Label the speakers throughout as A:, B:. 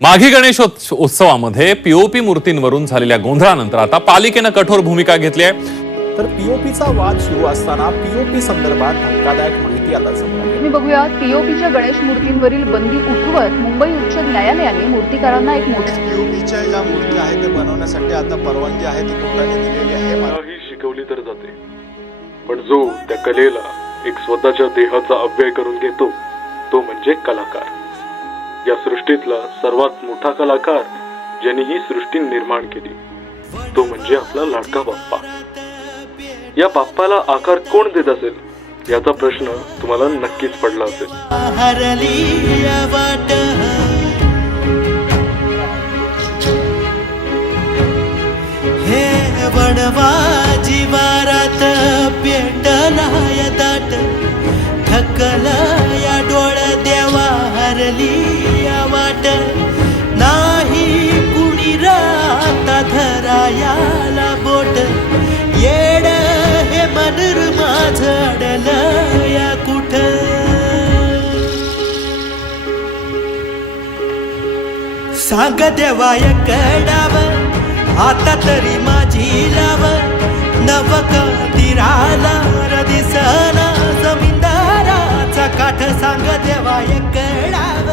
A: माघी गणेश उत्स- उत्सवामध्ये पीओपी मूर्तींवरून झालेल्या गोंधळानंतर आता पालिकेनं कठोर भूमिका घेतली आहे.
B: तर पीओपीचा वाद सुरू असताना पीओपी संदर्भात धक्कादायक माहिती आता
C: मी बघूया पीओपीच्या गणेश मूर्तींवरील बंदी उठवत मुंबई उच्च न्यायालयाने मूर्तीकारांना एक मोठा
D: पीओपीच्या ज्या मूर्ती आहेत ते बनवण्यासाठी आता परवानगी आहे ती कोर्टाने दिलेली आहे. मात्र
E: कलाही शिकवली तर जाते. पण जो त्या कलेला एक स्वतःच्या देहाचा अव्यय करून घेतो तो म्हणजे कलाकार. या सृष्टीतला सर्वात मोठा कलाकार ज्याने ही सृष्टी निर्माण केली. तो म्हणजे आपला लाडका बाप्पा. या बाप्पाला आकार कोण देत असेल? याचा प्रश्न तुम्हाला नक्कीच पडला असेल.
F: हरली वणवा जीवारात पेटला दाट. सांग देवाय कडाव आता तरी माझी लाव. नव कदिराला दिसला जमीनदाराचा काठ सांग देवाय कडाव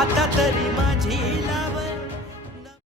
F: आता तरी माझी लाव.